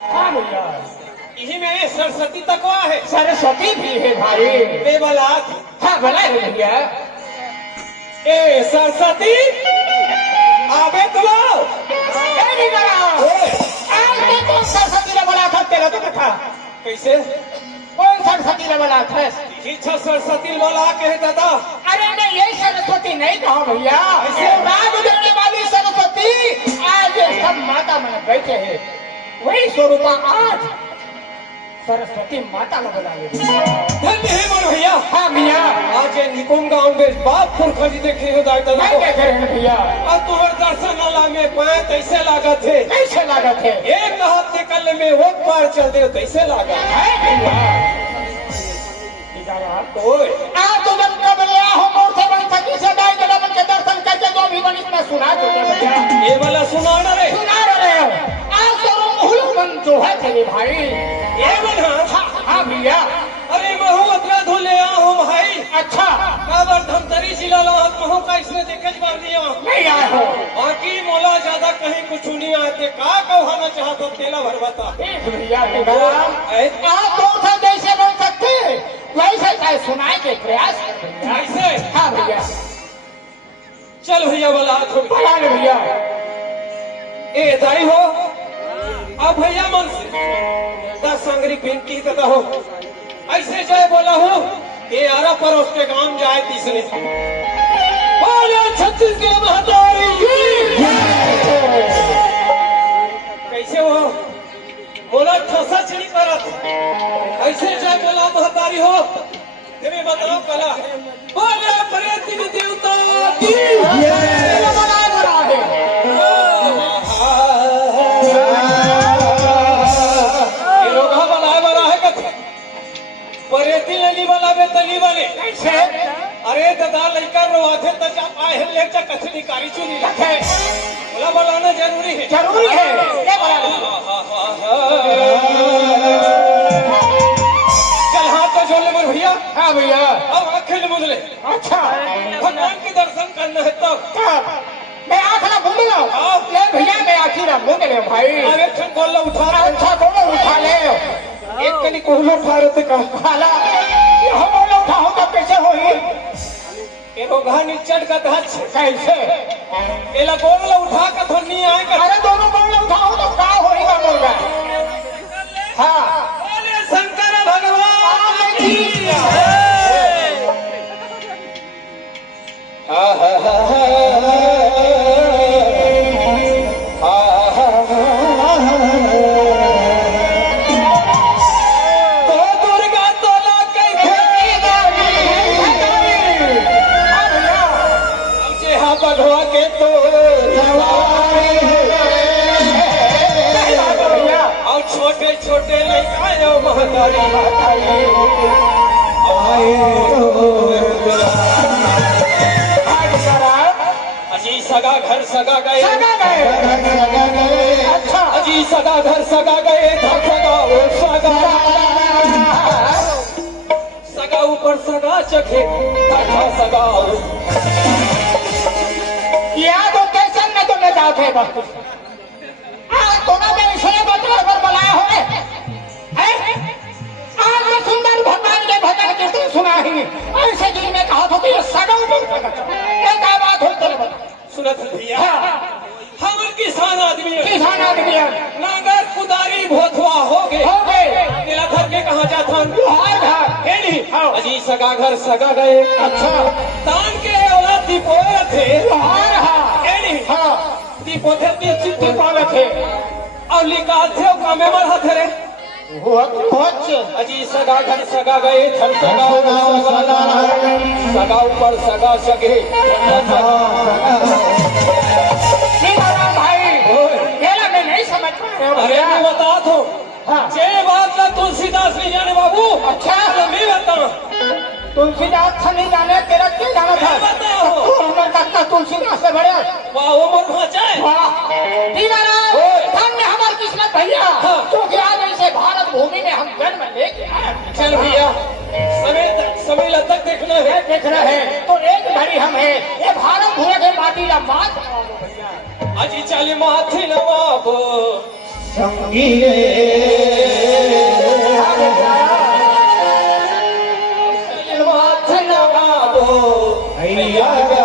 हाँ भैया, यही में सरस्वती तकवा है, सरस्वती भी है भाई। बेबलात। हाँ भला है भैया। ए सरस्वती आवे तो कौन सरस्वती ने बोला था तेरा तो था? कैसे कौन सरस्वती ने बोला था? इच्छा सरस्वती बोला के दादा। अरे नहीं, ये सरस्वती नहीं कहा भैया, राग उजड़ने वाली सरस्वती आज सब माता में बैठे हैं, वही स्वरूपा आज सरस्वती माता में बुला ले। धन्य है मन भैया। हाँ भैया, आज ये निकुम गाँव में बाप पुरखा देखे हो दादा मैं देख रहे हैं भैया। अब तुम्हारे दर्शन न लागे पाए कैसे लागत है? कैसे लागत है? एक हाथ निकलने में वो पार चल दे कैसे लागत है? तो आज तो जब कब लिया हो मोर से बन सकी से दाई जलमन के दर्शन करके जो भी बनी मैं सुना चुके भैया। ये वाला सुना ना रे, सुना रहे हो। आज तो मुहुल बन जो है थे भाई। ये बना। हाँ भैया। अरे महू अतरा धुले हूँ भाई। अच्छा, काबर धमतरी जिला लाहत महू का इसने देखे बार दिया नहीं आए हो। बाकी मोला ज्यादा कहीं कुछ नहीं आते का कहना चाहता तेला भर बता भैया आज तो था जैसे बन सकते वैसे चाहे सुनाए के प्रयास ऐसे। हाँ भैया, चल भैया बोला बता ले भैया। ए दाई हो अब भैया मन से 10 संगरी बिनती करता हो ऐसे जय बोला हो ये आरा पर उसके गांव जाए तीसरे बोले छत्तीसगढ़ महतारी कैसे हो बोला ठसा चढ़ी करत ऐसे जय बोला महतारी हो तुम्हें बताओ कला बोले प्रेतिक देवता की परेती नली बनावे तली वाले कैसे? अरे दादा लड़का रोवाथे तो जा पाए ले जा कचरी कारी चुनी रखे बोला बनाना जरूरी है। जरूरी है ये बना लो। चल हाथ तो जोड़ ले मेरे भैया। हाँ भैया। अब आंखें मूंद ले। अच्छा, भगवान के दर्शन करना है तब मैं आँख ना मूंद लो। ले भैया मैं आँखी ना मूंद ले भाई। अरे ठन गोला उठा अच्छा गोला उठा ले। एक कली कोहलो उठा रहे का खाला ये हम गोला उठाओ तो कैसे होई? ये रोगा निचट का धच कैसे? एला गोला उठा का थन्नी आएगा। अरे दोनों गोला उठाओ तो क्या होएगा मुर्गा? हाँ बोले शंकर भगवान की बढ़वा के तो और छोटे छोटे लड़का महतारी अजी सगा घर सगा गए अच्छा अजी सगा घर सगा गए सगा सगा ऊपर सगा चखे सगा याद हो कैसे न तो मैं जाते हैं बस आज दोनों में इसलिए बतला बनाया हो आज मैं सुंदर भगवान के भजन कीर्तन सुना ही ऐसे दिन में कहा था कि ये सगों पर एक बात हो तो सुनत भैया हम किसान आदमी है नागर कुदारी भोथवा हो गए तेला घर के कहा जाता अजी सगा घर सगा गए। अच्छा तान के औलाद दीपोए थे दीपो थे चिट्ठी पाले थे और लिखा थे कामे मर थे रे अजी सगा घर सगा गए थन सगा ऊपर सगा सगे भाई मेरा मैं नहीं समझ पा रहा। अरे मैं बता दो जे बात ना तुलसीदास नहीं जाने बाबू। अच्छा मैं बता तुलसीदास था नहीं जाने तेरा क्या जाना था? बताओ का तुलसीदास से बड़े वाह वो मोर भाचाए धन्य हमारी किस्मत भैया क्योंकि आज ऐसे भारत भूमि में हम जन्म लेके आए। चल भैया समय तक देखना है देख रहे हैं तो एक घड़ी हम है ये भारत भूमि के माटी ला मात अजी चाली माथी नवाब संगीए माथ लगावो हैया